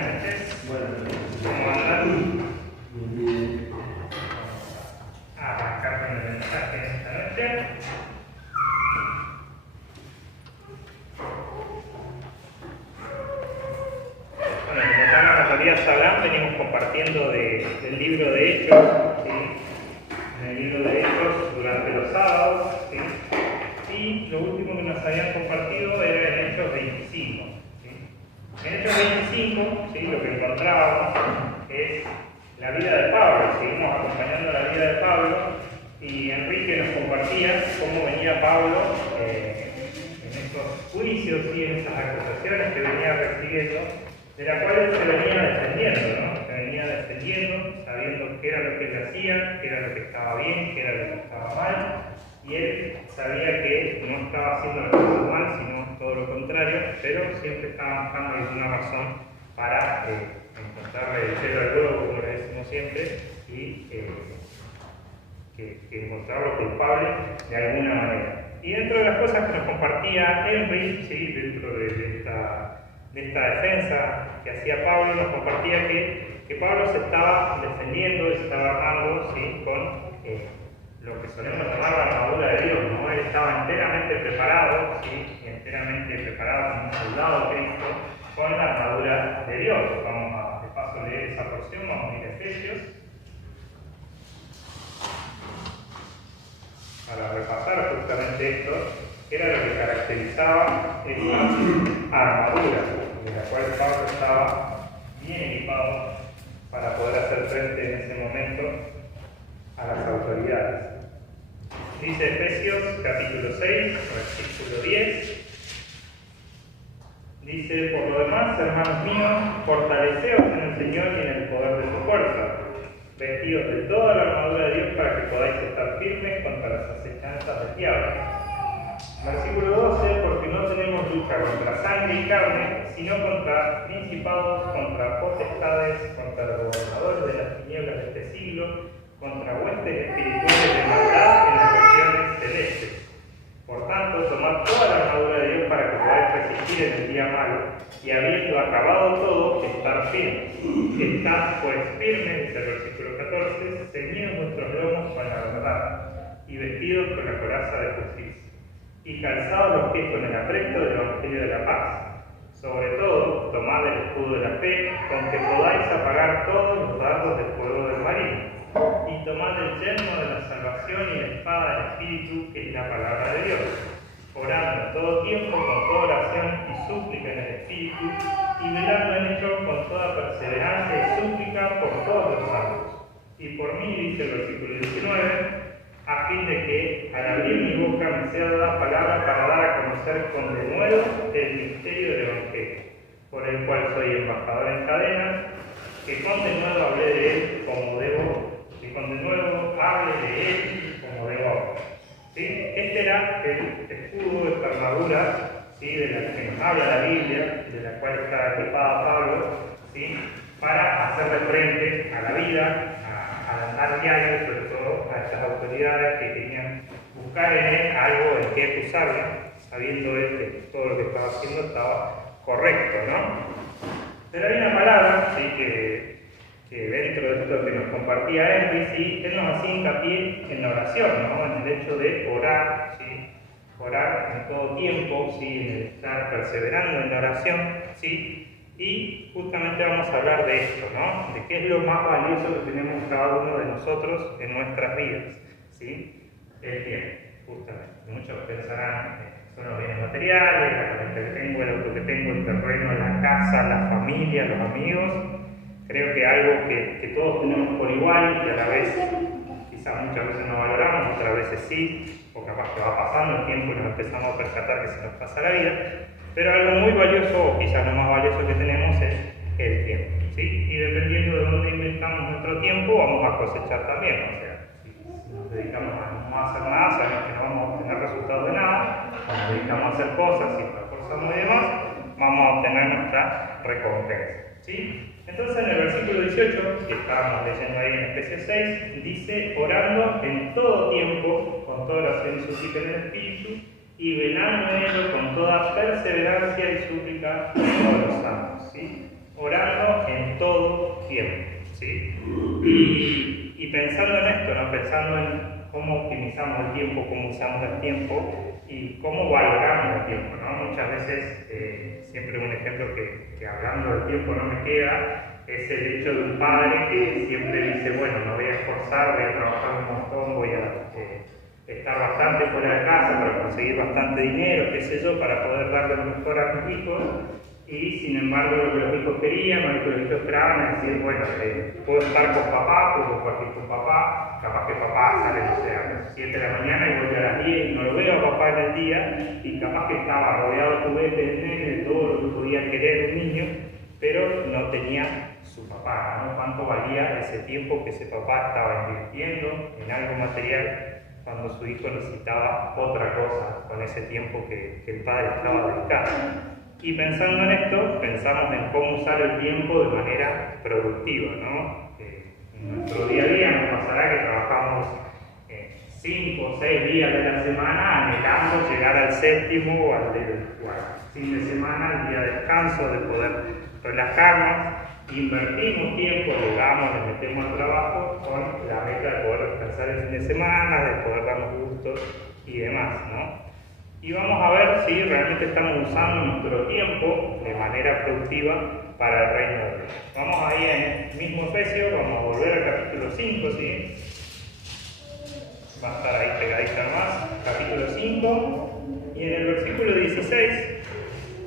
noches. Buenas noches. ¿Cómo andan? Bien. Vamos a arrancar con el mensaje de esta noche. Bueno, como ya la mayoría sabrán, venimos compartiendo del libro de Hechos, ¿sí? En el libro de Hechos durante los sábados, ¿sí? Y lo último que nos habían compartido era en Hechos 25. ¿Sí? En Hechos 25, ¿sí? Lo que encontrábamos es la vida de Pablo. Seguimos acompañando la vida de Pablo y Enrique nos compartía cómo venía Pablo en estos juicios y en esas acusaciones que venía recibiendo, de la cual él se venía defendiendo, ¿no? Se venía defendiendo, sabiendo qué era lo que él hacía, qué era lo que estaba bien, qué era lo que estaba mal, y él sabía que no estaba haciendo las cosas mal, sino todo lo contrario, pero siempre estaba buscando alguna razón para encontrarle el pelo al huevo, como le decimos siempre, y que encontrarlo culpable de alguna manera. Y dentro de las cosas que nos compartía Henry, ¿sí? Dentro de esta defensa que hacía Pablo, nos compartía que Pablo se estaba defendiendo, se estaba armando, ¿sí? Con lo que solemos llamar la armadura de Dios, ¿no? Él estaba enteramente preparado, ¿sí? Enteramente preparado como un soldado de Cristo, con la armadura de Dios. Vamos a, de paso, leer esa porción, vamos a ir a Efesios, para repasar justamente esto, que era lo que caracterizaba esa armadura, de la cual Pablo estaba bien equipado para poder hacer frente en ese momento a las autoridades. Dice Efesios capítulo 6, versículo 10. Dice: por lo demás, hermanos míos, fortaleceos en el Señor y en el poder de su fuerza, vestidos de toda la armadura de Dios para que podáis estar firmes contra las acechanzas del diablo. Versículo 12: porque no tenemos lucha contra sangre y carne, sino contra principados, contra potestades, contra los gobernadores de las tinieblas de este siglo, contra huestes espirituales de maldad en las regiones celestes. Por tanto, tomad toda la armadura de Dios para que podáis resistir en el día malo, y habiendo acabado todo, estar firmes. Estad pues firmes, dice el versículo 14, ceñidos vuestros lomos con la verdad, y vestidos con la coraza de justicia, y calzados los pies con el apresto del evangelio de la paz. Sobre todo, tomad el escudo de la fe, con que podáis apagar todos los dardos del fuego del maligno. Y tomad el yelmo de la salvación y la espada del Espíritu, que es la palabra de Dios, orando todo tiempo con toda oración y súplica en el Espíritu, y velando en ello con toda perseverancia y súplica por todos los santos. Y por mí, dice el versículo 19, a fin de que al abrir mi boca me sea dada palabra para dar a conocer con denuedo el misterio del Evangelio, por el cual soy embajador en cadenas, que con denuedo hablé de él como debo, que con denuedo hable de él como debo. ¿Sí? Este era el escudo, esta armadura, ¿sí? De la que nos habla la Biblia, de la cual está equipada Pablo, ¿sí? Para hacerle frente a la vida, al andar diario, sobre todo a estas autoridades que querían buscar en él algo en que acusarle, sabiendo él que todo lo que estaba haciendo estaba correcto, ¿no? Pero hay una palabra, ¿sí? que dentro de esto que nos compartía Henry, ¿sí? Él nos hacía hincapié en la oración, ¿no? En el hecho de orar, ¿sí? Orar en todo tiempo, ¿sí? En el estar perseverando en la oración, ¿sí? Y justamente vamos a hablar de esto, ¿no? De qué es lo más valioso que tenemos cada uno de nosotros en nuestras vidas, ¿sí? El tiempo, justamente. Muchos pensarán, son los bienes materiales, la camioneta que tengo, el auto que tengo, el terreno, la casa, la familia, los amigos. Creo que algo que todos tenemos por igual y a la vez, quizás muchas veces no valoramos, otras veces sí, o capaz que va pasando el tiempo y nos empezamos a percatar que se nos pasa la vida. Pero algo muy valioso, o quizás lo más valioso que tenemos, es el tiempo, ¿sí? Y dependiendo de dónde invirtamos nuestro tiempo, vamos a cosechar también. O sea, si nos dedicamos a no hacer nada, sabemos que no vamos a obtener resultados de nada. Si nos dedicamos a hacer cosas y nos esforzamos y demás, vamos a obtener nuestra recompensa, ¿sí? Entonces, en el versículo 18, que estábamos leyendo ahí en Efesios 6, dice: orando en todo tiempo, con toda oración y súplica en el Espíritu, y velando en ello con toda perseverancia y súplica por todos los santos, ¿sí? orando en todo tiempo, ¿sí? Y pensando en esto, ¿no? Pensando en cómo optimizamos el tiempo, cómo usamos el tiempo y cómo valoramos el tiempo, ¿no? Muchas veces, siempre un ejemplo que hablando del tiempo no me queda, es el hecho de un padre que siempre dice, bueno, me voy a esforzar, voy a trabajar un montón, voy a estar bastante fuera de casa para conseguir bastante dinero, qué sé yo, para poder darle lo mejor a mis hijos. Y sin embargo lo que los hijos querían, o lo que los hijos esperaban es decir, bueno, puedo estar con papá, puedo compartir con papá, capaz que papá sale, no sé, a las 7 de la mañana y vuelve a las 10 y no lo veo a papá en el día, y capaz que estaba rodeado de juguetes, de nene, de todo lo que podía querer un niño, pero no tenía su papá, ¿no? ¿Cuánto valía ese tiempo que ese papá estaba invirtiendo en algo material cuando su hijo necesitaba otra cosa con ese tiempo que el padre estaba dedicando? Y pensando en esto, pensamos en cómo usar el tiempo de manera productiva, ¿no? En nuestro día a día nos pasará que trabajamos 5 o 6 días de la semana anhelando llegar al séptimo o al fin de semana, al día de descanso, de poder relajarnos. Invertimos tiempo, llegamos, le metemos al trabajo con la meta de poder descansar el fin de semana, de poder darnos gustos y demás, ¿no? Y vamos a ver si realmente estamos usando nuestro tiempo de manera productiva para el reino de Dios. Vamos ahí en el mismo Efesios, vamos a volver al capítulo 5, ¿sí? Va a estar ahí pegadita más, capítulo 5, y en el versículo 16,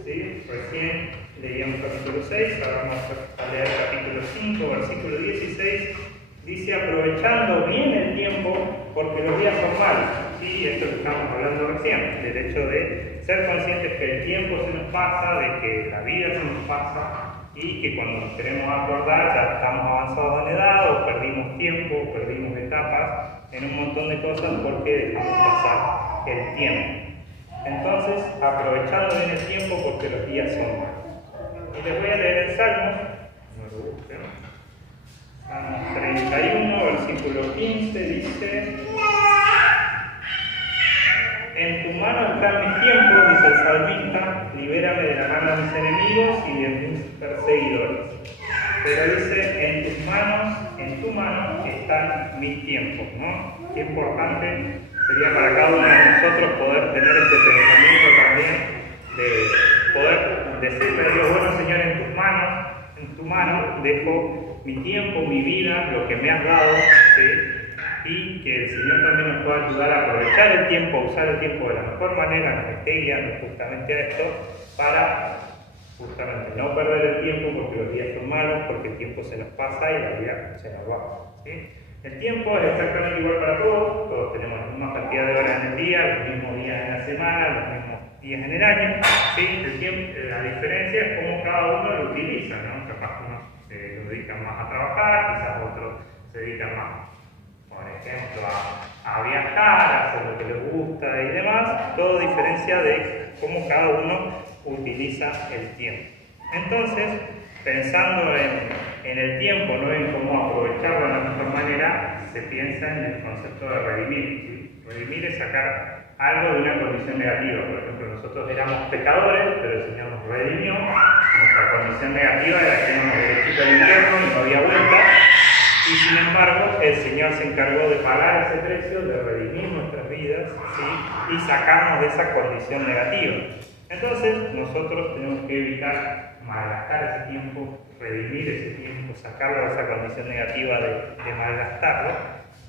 ¿sí? Recién leíamos capítulo 6, ahora vamos a leer capítulo 5, versículo 16, dice, aprovechando bien el tiempo, porque los días son malos. Sí, esto que estamos hablando recién, del hecho de ser conscientes que el tiempo se nos pasa, de que la vida se nos pasa y que cuando nos queremos acordar ya estamos avanzados en edad o perdimos tiempo, o perdimos etapas en un montón de cosas porque dejamos pasar el tiempo. Entonces, aprovechando bien el tiempo porque los días son malos. Y les voy a leer el Salmo, no lo busquen, Salmo 31, versículo 15, dice: en tu mano están mis tiempos, dice el salmista, libérame de la mano de mis enemigos y de mis perseguidores. Pero dice, en tu mano están mis tiempos, ¿no? Qué importante sería para cada uno de nosotros poder tener este pensamiento también, de poder decirle a Dios, bueno Señor, en tu mano dejo mi tiempo, mi vida, lo que me has dado, ¿sí? Y que el Señor también nos pueda ayudar a aprovechar el tiempo, a usar el tiempo de la mejor manera, nos esté guiando justamente a esto, para justamente no perder el tiempo porque los días son malos, porque el tiempo se nos pasa y la vida se nos va, ¿sí? El tiempo es exactamente igual para todos tenemos la misma cantidad de horas en el día, los mismos días en la semana, los mismos días en el año, ¿sí? El tiempo, la diferencia es cómo cada uno lo utiliza, ¿no? Capaz unos se dedican más a trabajar, quizás otros se dedican más, por ejemplo, a viajar, a hacer lo que les gusta y demás, todo diferencia de cómo cada uno utiliza el tiempo. Entonces, pensando en el tiempo, no en cómo aprovecharlo de la mejor manera, se piensa en el concepto de redimir, ¿sí? Redimir es sacar algo de una condición negativa. Por ejemplo, nosotros éramos pecadores, pero el Señor nos redimió. Nuestra condición negativa era que íbamos derechito al infierno y no había vuelta. Y sin embargo, el Señor se encargó de pagar ese precio, de redimir nuestras vidas, ¿sí? Y sacarnos de esa condición negativa. Entonces, nosotros tenemos que evitar malgastar ese tiempo, redimir ese tiempo, sacarlo de esa condición negativa de malgastarlo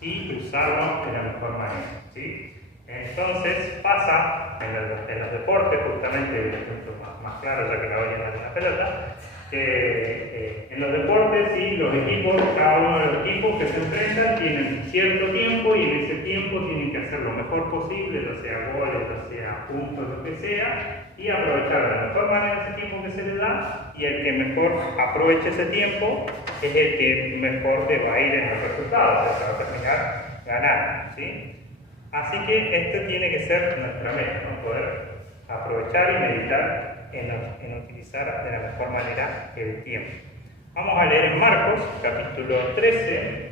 y usarlo de la mejor manera, ¿sí? Entonces, pasa en los deportes, justamente, el ejemplo más claro, ya que la olla no es una pelota, en los deportes, sí, los equipos, cada uno de los equipos que se enfrentan tienen cierto tiempo y en ese tiempo tienen que hacer lo mejor posible, ya sea goles, ya sea puntos, lo que sea, y aprovechar de la mejor manera ese tiempo que se les da, y el que mejor aproveche ese tiempo es el que mejor te va a ir en los resultados, o sea, va a terminar ganando, ¿sí? Así que esto tiene que ser nuestra meta, ¿no? Poder aprovechar y meditar en utilizar de la mejor manera el tiempo. Vamos a leer en Marcos, capítulo 13.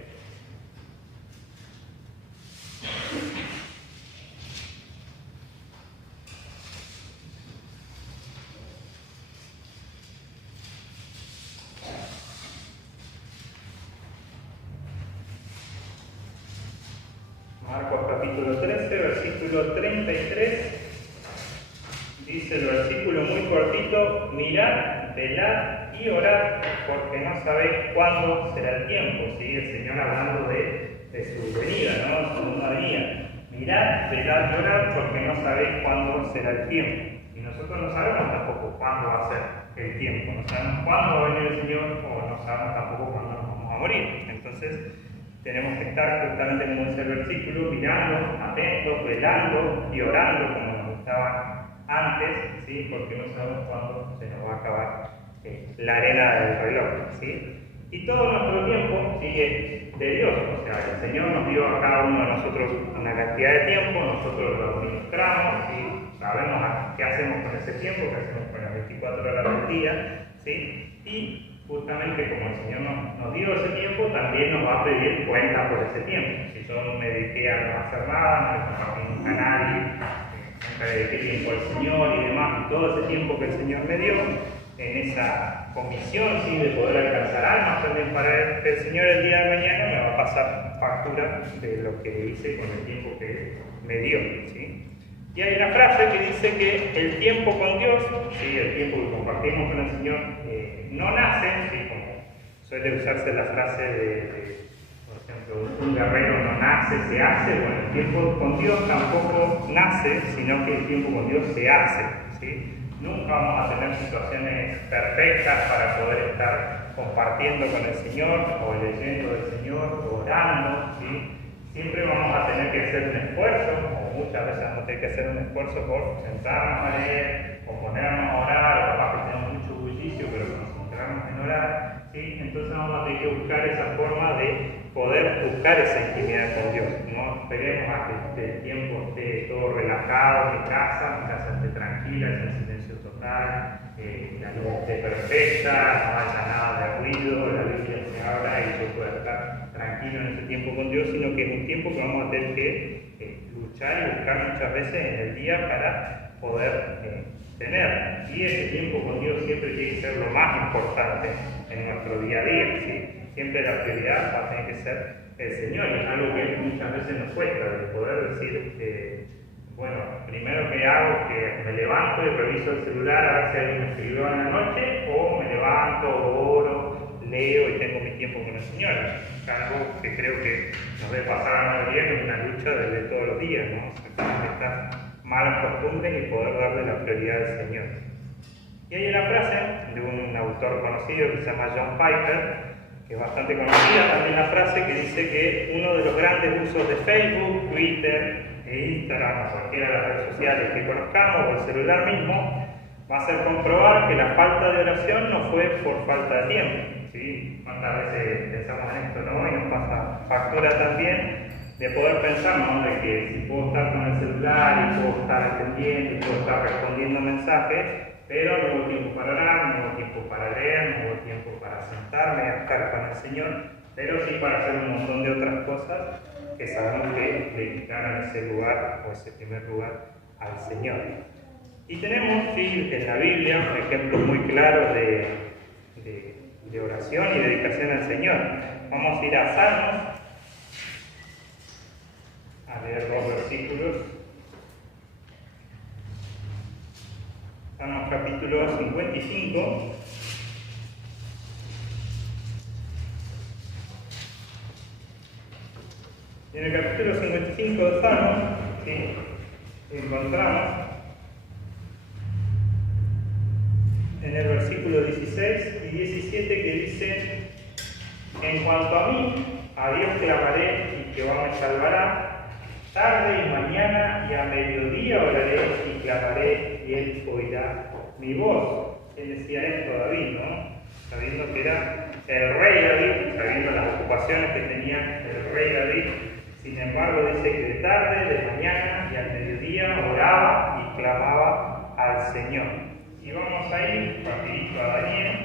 cortito: mirad, velad y orad, porque no sabéis cuándo será el tiempo. ¿Sí? El Señor hablando de su venida, ¿no? Su segunda venida. Mirad, velad y orad, porque no sabéis cuándo será el tiempo. Y nosotros no sabemos tampoco cuándo va a ser el tiempo. No sabemos cuándo va a venir el Señor, o no sabemos tampoco cuándo nos vamos a morir. Entonces, tenemos que estar justamente como dice el versículo, mirando, atentos, velando y orando, como nos gustaba antes, ¿sí? Porque no sabemos cuándo se nos va a acabar la arena del reloj, ¿sí? Y todo nuestro tiempo sigue de Dios, o sea, el Señor nos dio a cada uno de nosotros una cantidad de tiempo, nosotros lo administramos, ¿sí? Sabemos qué hacemos con ese tiempo, qué hacemos con las 24 horas del día, ¿sí? Y justamente como el Señor nos dio ese tiempo, también nos va a pedir cuenta por ese tiempo. Si yo me dediqué a no hacer nada, no le compartí nunca a nadie, nunca le dediqué tiempo al Señor y demás, y todo ese tiempo que el Señor me dio, en esa comisión, ¿sí? De poder alcanzar almas también para el Señor, el día de mañana me va a pasar factura de lo que hice con el tiempo que Él me dio, ¿sí? Y hay una frase que dice que el tiempo con Dios, ¿sí? El tiempo que compartimos con el Señor, no nace, ¿sí? Como suele usarse la frase por ejemplo, un guerrero no nace, se hace. Bueno, el tiempo con Dios tampoco nace, sino que el tiempo con Dios se hace, ¿sí? Nunca vamos a tener situaciones perfectas para poder estar compartiendo con el Señor, o leyendo del Señor, o orando, ¿sí? Siempre vamos a tener que hacer un esfuerzo, o muchas veces vamos a tener que hacer un esfuerzo por sentarnos a leer, o ponernos a orar, o capaz que tenemos mucho bullicio, pero concentrarnos en orar, ¿sí? Entonces vamos a tener que buscar esa forma de poder buscar esa intimidad con Dios. No esperemos a que el tiempo esté todo relajado en mi casa esté tranquila, esté en silencio total, la luz esté perfecta, no haya nada de ruido, la Biblia se abra y yo pueda estar tranquilo en ese tiempo con Dios, sino que es un tiempo que vamos a tener que luchar y buscar muchas veces en el día para poder tener. Y ese tiempo con Dios siempre tiene que ser lo más importante en nuestro día a día, ¿sí? Siempre la prioridad va a tener que ser el Señor, y es algo que muchas veces nos cuesta, de poder decir, bueno, primero que hago, que me levanto y reviso el celular a ver si alguien me escribió en la noche, o me levanto, oro, leo y tengo mi tiempo con el Señor. Es algo que creo que nos debe pasar a la mayoría, que es una lucha desde todos los días, ¿no? O sea, tenemos que estar malas costumbres y poder darle la prioridad al Señor. Y hay una frase de un autor conocido que se llama John Piper, que es bastante conocida también la frase, que dice que uno de los grandes usos de Facebook, Twitter e Instagram, o cualquiera de las redes sociales que conozcamos, o el celular mismo, va a ser comprobar que la falta de oración no fue por falta de tiempo, ¿sí? ¿Cuántas veces pensamos en esto, no? Y nos pasa factura también de poder pensar, ¿no? De que si puedo estar con el celular y puedo estar atendiendo y puedo estar respondiendo mensajes, pero no hubo tiempo para orar, no hubo tiempo para leer, no hubo tiempo para sentarme a estar con el Señor, pero sí para hacer un montón de otras cosas que sabemos que dedicaron ese lugar, o ese primer lugar, al Señor. Y tenemos, sí, en la Biblia un ejemplo muy claro de oración y dedicación al Señor. Vamos a ir a Salmos, a leer 2 versículos. Salmos capítulo 55. Y en el capítulo 55 de Salmos, ¿sí?, encontramos en el versículo 16 y 17 que dice: en cuanto a mí, a Dios clamaré y Jehová me salvará. Tarde y mañana y a mediodía oraré y clamaré y Él oirá mi voz. Él decía esto a David, ¿no? Sabiendo que era el rey David, sabiendo las ocupaciones que tenía el rey David. Sin embargo, dice que de tarde, de mañana y al mediodía oraba y clamaba al Señor. Y vamos a ir rapidito a Daniel,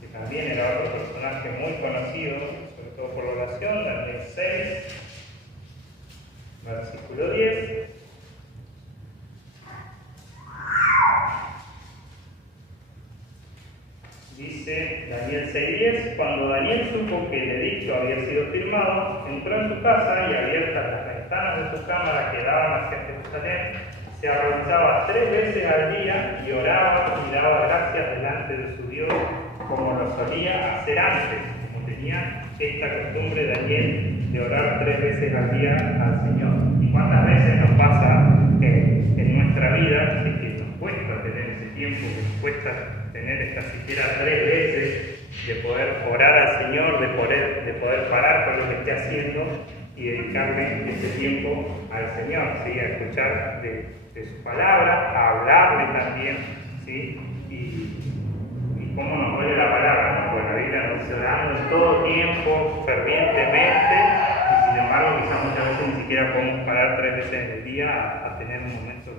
que también era otro personaje muy conocido, sobre todo por la oración. Daniel 6, versículo 10. Dice Daniel 6:10: cuando Daniel supo que el edicto había sido firmado, entró en su casa y, abiertas las ventanas de su cámara que daban hacia Jerusalén, se arrodillaba 3 veces al día y oraba y daba gracias delante de su Dios como lo solía hacer antes, como tenía esta costumbre Daniel de orar 3 veces al día al Señor. ¿Y cuántas veces nos pasa en nuestra vida que nos cuesta tener ese tiempo, que nos cuesta tener estas siquiera 3 veces de poder orar al Señor, de poder parar con lo que esté haciendo y dedicarle ese tiempo al Señor, ¿sí? A escuchar de su palabra, a hablarle también, ¿sí? Y cómo nos duele la palabra, ¿no? Porque la Biblia nos dice orando en todo tiempo, fervientemente, y sin embargo quizás muchas veces ni siquiera podemos parar 3 veces en el día a tener un momento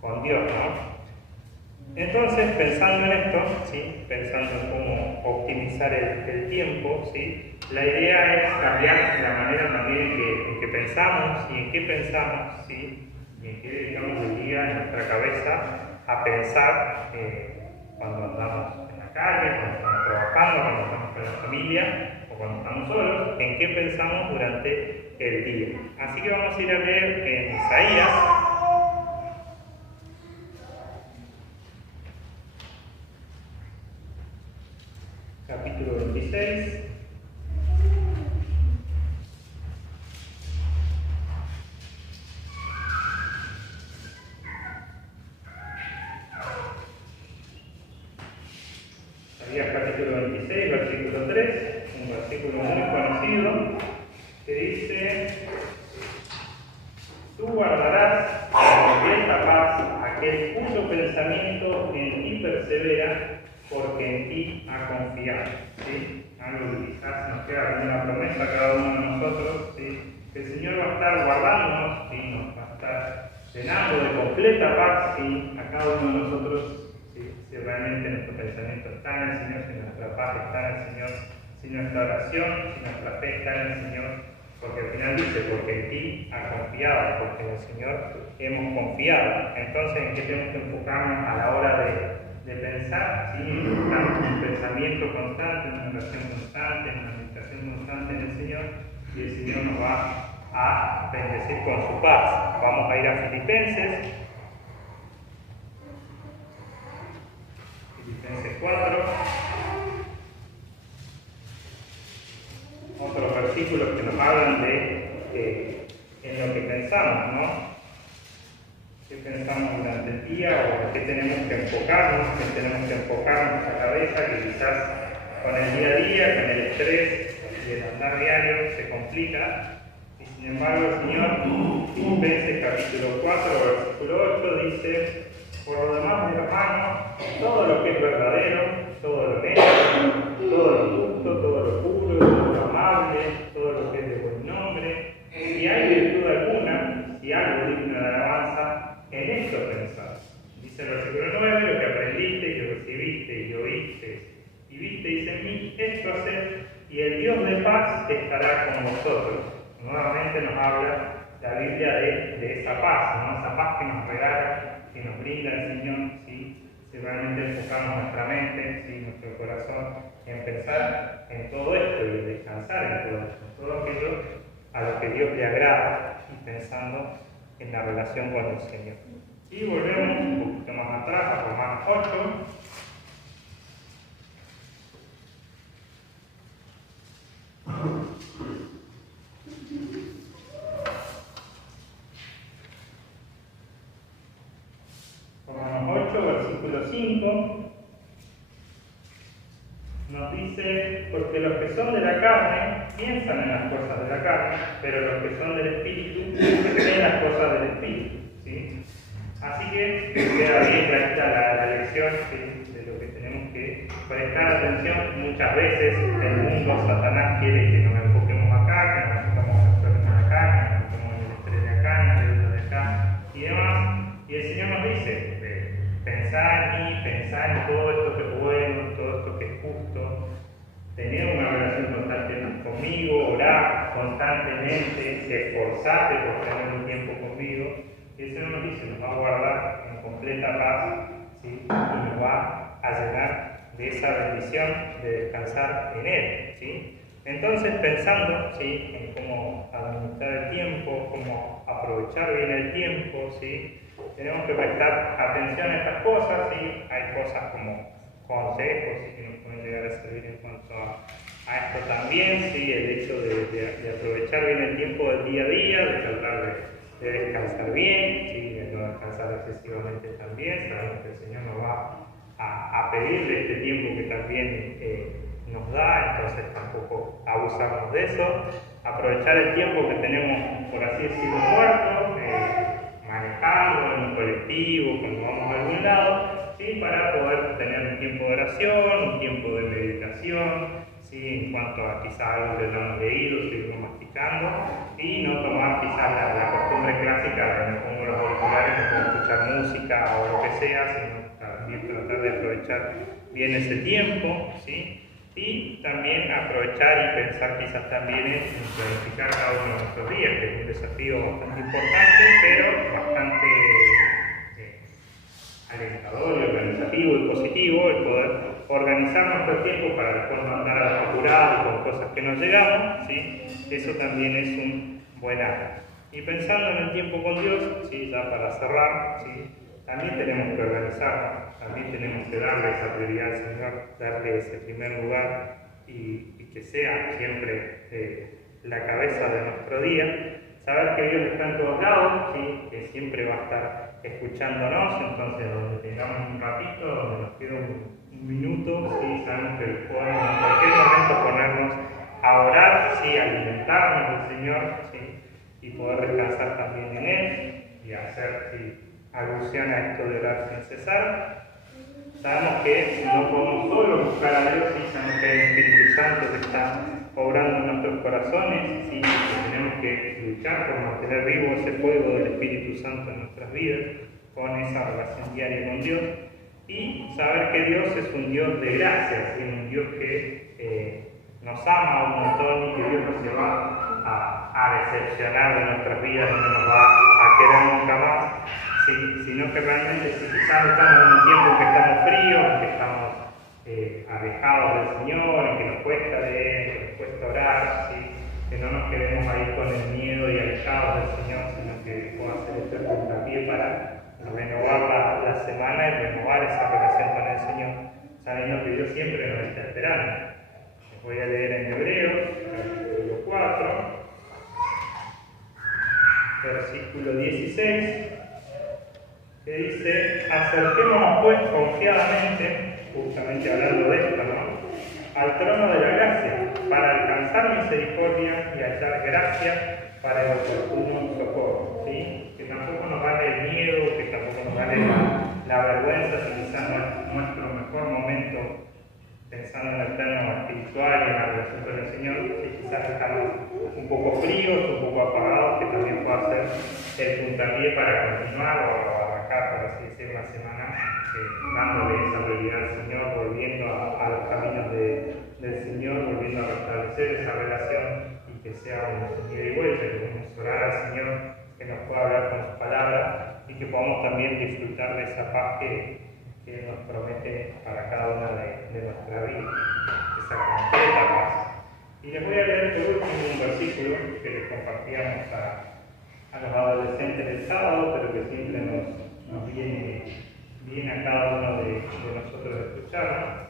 con Dios, ¿no? Entonces, pensando en esto, ¿sí? Pensando en cómo optimizar el tiempo, ¿sí? La idea es cambiar la manera también en que pensamos y en qué pensamos, ¿sí? Y en qué dedicamos el día en nuestra cabeza a pensar cuando andamos en la calle, cuando estamos trabajando, cuando estamos con la familia o cuando estamos solos, en qué pensamos durante el día. Así que vamos a ir a leer en Isaías. Capítulo 26. Isaías capítulo 26, versículo 3, un versículo muy conocido, que dice: tú guardarás en completa paz aquel cuyo pensamiento en ti persevera, porque en ti ha confiado, ¿sí? Algo que quizás nos queda como una promesa a cada uno de nosotros, ¿sí? Que el Señor va a estar guardándonos, ¿sí? Nos va a estar llenando de completa paz, ¿sí? A cada uno de nosotros, ¿sí? Si realmente nuestro pensamiento está en el Señor, si nuestra paz está en el Señor, si nuestra oración, si nuestra fe está en el Señor, porque al final dice, porque en ti ha confiado, porque en el Señor hemos confiado. Entonces, ¿en qué tenemos que enfocarnos a la hora de pensar? ¿Sí? En un pensamiento constante, en una oración constante, en una meditación constante en el Señor, y el Señor nos va a bendecir con su paz. Vamos a ir a Filipenses 4. Otros versículos que nos hablan de en lo que pensamos, ¿no? ¿Qué pensamos durante el día o qué tenemos que enfocarnos? ¿Qué tenemos que enfocar nuestra cabeza? Que quizás con el día a día, con el estrés y el andar diario se complica. Y sin embargo el Señor, Filipenses capítulo 4, versículo 8 dice: por lo demás, mis hermanos, todo lo que es verdadero, todo lo honesto, todo lo justo, todo lo puro, todo lo amable, todo lo que es de buen nombre, si hay virtud alguna, si algo digno de alabanza, en esto pensad. Dice el versículo 9: lo que aprendiste y recibiste y oíste y visteis en mí, esto haced, y el Dios de paz estará con vosotros. Nuevamente nos habla la Biblia de esa paz, ¿no? Esa paz que nos regala, que nos brinda el Señor, ¿sí? Si realmente enfocamos nuestra mente, ¿sí? Nuestro corazón en pensar en todo esto y en descansar en todo esto, todo aquello a lo que Dios le agrada, y pensando en la relación con el Señor. Y volvemos un poquito más atrás a Romanos 8. Romanos 8, versículo 5, nos dice: porque los que son de la carne piensan en las cosas de la carne, pero los que son del Espíritu en las cosas del Espíritu, ¿sí? Así que queda bien clarita la lección, ¿sí? De lo que tenemos que prestar atención. Muchas veces el mundo, Satanás, quiere que nos enfoquemos acá, que nos enfoquemos en los problemas acá, que nos enfoquemos en el estrés de acá, en la deuda de acá y demás. Y el Señor nos dice: pensá en mí, pensá en todo esto que es bueno, todo esto que es justo, tener una relación constante conmigo, orar constantemente, esforzarte por tener un tiempo conmigo. Y el Señor nos dice: nos va a guardar en completa paz, ¿sí? Y nos va a llenar de esa bendición de descansar en Él, ¿sí? Entonces, pensando, ¿sí?, en cómo administrar el tiempo, cómo aprovechar bien el tiempo, ¿sí?, tenemos que prestar atención a estas cosas, ¿sí? Hay cosas como consejos, ¿sí?, que nos pueden llegar a servir en cuanto a esto también, ¿sí?, el hecho de aprovechar bien el tiempo del día a día, de tratar de descansar bien, ¿sí?, de no descansar excesivamente también. Sabemos que el Señor nos va a pedirle este tiempo que también nos da, entonces tampoco abusarnos de eso. Aprovechar el tiempo que tenemos, por así decirlo, muerto, manejando en un colectivo, cuando vamos a algún lado, ¿sí?, para poder tener un tiempo de oración, un tiempo de meditación, ¿sí?, en cuanto a quizás algo que no hemos leído, seguirlo masticando, y no tomar quizás la costumbre clásica de me pongo los auriculares, me pongo a escuchar música o lo que sea, sino también tratar de aprovechar bien ese tiempo, ¿sí? Y también aprovechar y pensar quizás también en planificar cada uno de nuestros días, que es un desafío bastante importante, pero bastante alentador y organizativo y positivo, el poder organizar nuestro tiempo para después no andar apurado con cosas que no llegamos, ¿sí? Eso también es un buen hábito. Y pensando en el tiempo con Dios, ¿sí?, ya para cerrar, ¿sí?, también tenemos que organizarnos, también tenemos que darle esa prioridad al Señor, darle ese primer lugar y que sea siempre la cabeza de nuestro día. Saber que Dios está en todos lados, ¿sí?, que siempre va a estar escuchándonos, entonces donde tengamos un ratito, donde nos quede un minuto, ¿sí?, sabemos que podemos en cualquier momento ponernos a orar, ¿sí?, a alimentarnos del Señor, ¿sí?, y poder descansar también en Él y hacer, ¿sí?, alusión a esto de orar sin cesar. Sabemos que no podemos solo buscar a Dios, ¿sí?, sabemos que hay un Espíritu Santo que está obrando en nuestros corazones, ¿sí?, que tenemos que luchar por mantener vivo ese fuego del Espíritu Santo en nuestras vidas, con esa relación diaria con Dios, y saber que Dios es un Dios de gracia, ¿sí?, un Dios que nos ama un montón y que Dios no se va a decepcionar de nuestras vidas, no nos va a querer nunca más, ¿sí?, sino que realmente si quizás estamos en un tiempo en que estamos fríos, en que estamos alejados del Señor, en que nos cuesta leer, en que nos cuesta orar, ¿sí?, que no nos quedemos ahí con el miedo y alejados del Señor, sino que pueda hacer este puntapié para renovar la semana y renovar esa relación con el Señor, sabiendo que Dios siempre nos está esperando. Les voy a leer en Hebreos, capítulo 4, versículo 16, que dice: acerquémonos pues confiadamente, justamente hablando de esto, ¿no?, al trono de la gracia, para alcanzar misericordia y hallar gracia para el oportuno socorro, ¿sí? Que tampoco nos gane el miedo, que tampoco nos gane la vergüenza, si quizás no es nuestro mejor momento pensando en el plano espiritual y en la relación con el Señor, si quizás estamos un poco fríos, un poco apagados, que también pueda ser el puntapié para continuar o arrancar, por así decirlo, la semana, dándole esa prioridad al Señor, volviendo a los caminos del Señor, volviendo a restablecer esa relación y que sea un ida y vuelta, que podamos orar al Señor, que nos pueda hablar con su palabra y que podamos también disfrutar de esa paz que nos promete para cada una de nuestra vida, esa completa paz. Y les voy a leer por último un versículo que les compartíamos a los adolescentes del sábado, pero que siempre nos viene bien a cada uno de nosotros escucharnos,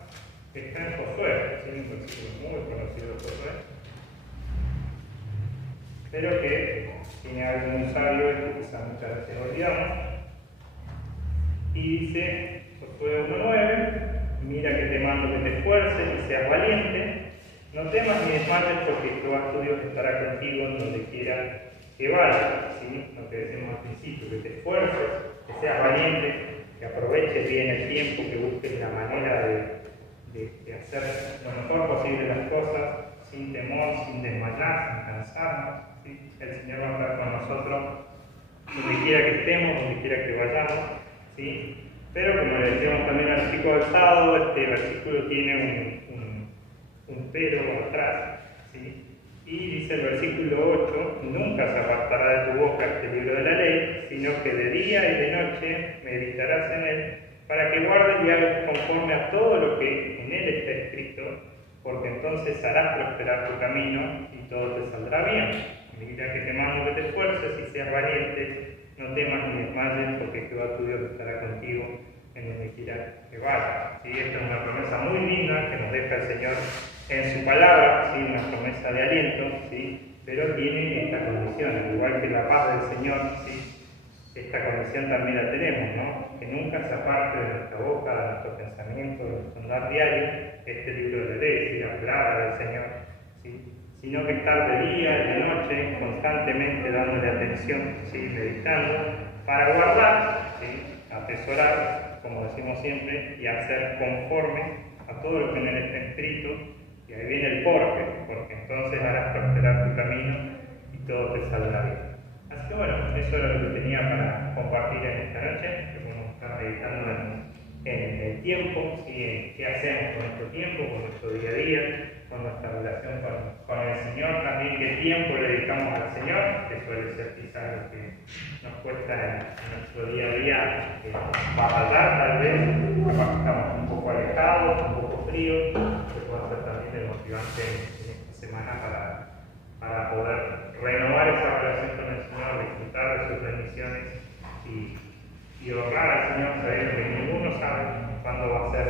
que está en Josué, ¿sí?, un versículo muy conocido de Josué, pero que tiene algo muy sabio y que quizás muchas veces olvidamos, y dice Josué 1:9: mira que te mando que te esfuerces y seas valiente, no temas ni desmayes, porque Jehová tu Dios estará contigo en donde quiera que vayas, ¿sí?, lo que decimos al principio, que te esfuerces, que seas valiente, que aproveches bien el tiempo, que busques la manera de hacer lo mejor posible las cosas, sin temor, sin desmayar, sin cansarnos, ¿sí? El Señor va a estar con nosotros donde quiera que estemos, donde quiera que vayamos, ¿sí? Pero como le decíamos también al chico del sábado, este versículo tiene un pero atrás, ¿sí? Y dice el versículo 8: nunca se apartará de tu boca este libro de la ley, sino que de día y de noche meditarás en él, para que guardes y hagas conforme a todo lo que en él está escrito, porque entonces harás prosperar tu camino y todo te saldrá bien. Mira que te mando que te esfuerces y seas valiente, no temas ni desmayes, porque Jehová tu Dios estará contigo en donde quiera que vayas. ¿Sí? Esta es una promesa muy linda que nos deja el Señor en su palabra, ¿sí? Una promesa de aliento, ¿sí? Pero tiene esta condición, al igual que la paz del Señor, ¿sí? Esta condición también la tenemos, ¿no? Que nunca se aparte de nuestra boca, de nuestro pensamiento, de nuestro andar diario, este libro de ley, ¿sí? La palabra del Señor, ¿sí? Sino que estar de día y de noche constantemente dándole atención, ¿sí? Meditando, para guardar, ¿sí? Atesorar, como decimos siempre, y hacer conforme a todo lo que en él está escrito, y ahí viene el porque entonces harás prosperar tu camino y todo te saldrá bien. Así que bueno, eso era lo que tenía para compartir en esta noche, que podemos estar meditando en el tiempo, ¿sí? En qué hacemos con nuestro tiempo, con nuestro día a día, con nuestra relación con el Señor, también qué tiempo le dedicamos al Señor, que suele ser quizás lo que nos cuesta en nuestro día a día batallar, tal vez, capaz que estamos un poco alejados, un poco fríos, que puede ser también el motivante en esta semana para poder renovar esa relación con el Señor, disfrutar de sus bendiciones y honrar al Señor, sabiendo que ninguno sabe cuándo va a ser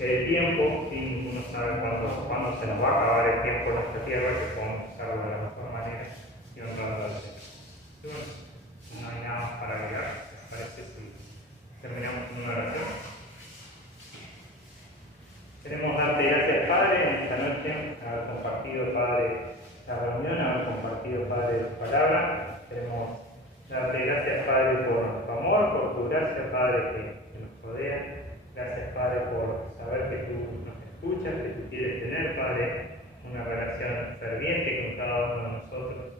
el tiempo, y ninguno sabe cuándo se nos va a acabar el tiempo en nuestra tierra, que podamos usarlo de la mejor manera y honrando al Señor. Y bueno, no hay nada más para agregar. ¿Les parece si terminamos con una oración? Queremos darte gracias, Padre, en esta noche, haber compartido, Padre, la reunión, haber compartido, Padre, tu palabra. Queremos darte gracias, Padre, por tu amor, por tu gracia, Padre, que nos rodea. Gracias, Padre, por saber que tú nos escuchas, que tú quieres tener, Padre, una relación ferviente con cada uno de nosotros.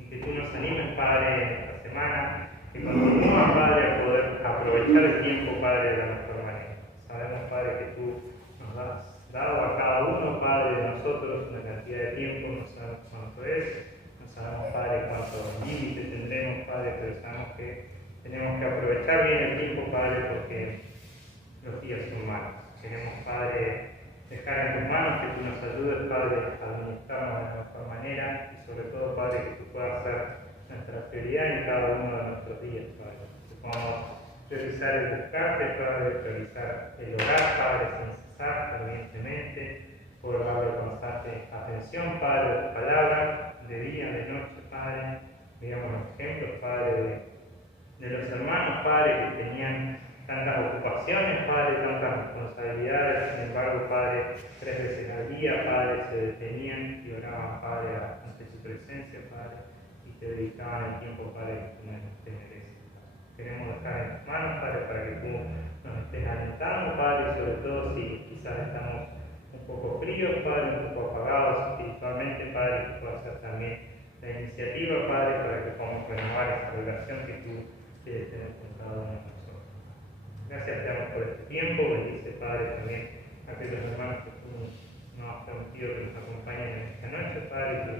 Y que tú nos animes, Padre, en esta semana, que continúa, Padre, a poder aprovechar el tiempo, Padre, de la mejor manera. Sabemos, Padre, que tú nos has dado a cada uno, Padre, de nosotros una cantidad de tiempo, no sabemos cuánto es, no sabemos, Padre, cuántos límites tendremos, Padre, pero sabemos que tenemos que aprovechar bien el tiempo, Padre, porque los días son malos. Queremos, Padre, dejar en tus manos que tú nos ayudes, Padre, a administrarnos de la mejor manera y sobre todo, Padre, que tú puedas ser nuestra prioridad en cada uno de nuestros días, Padre. Que podamos priorizar el buscarte, Padre, priorizar el orar, Padre, sin cesar, fervientemente, poder darle constante atención, Padre, a tu palabra, de día, de noche, Padre. Digamos los ejemplos, Padre, de los hermanos, Padre, que tenían tantas ocupaciones, Padre, tantas responsabilidades, sin embargo, Padre, 3 veces al día, Padre, se detenían y oraban, Padre, ante tu presencia, Padre, y te dedicaban el tiempo, Padre, que tú te mereces. Queremos dejar en tus manos, Padre, para que tú nos estés alentando, Padre, y sobre todo si quizás estamos un poco fríos, Padre, un poco apagados espiritualmente, Padre, que pueda ser también la iniciativa, Padre, para que podamos renovar esa relación que tú quieres tener con cada uno de nosotros. Gracias te damos por este tiempo, bendice, Padre, también a aquellos hermanos que tú nos has permitido que nos acompañen en esta noche, Padre, y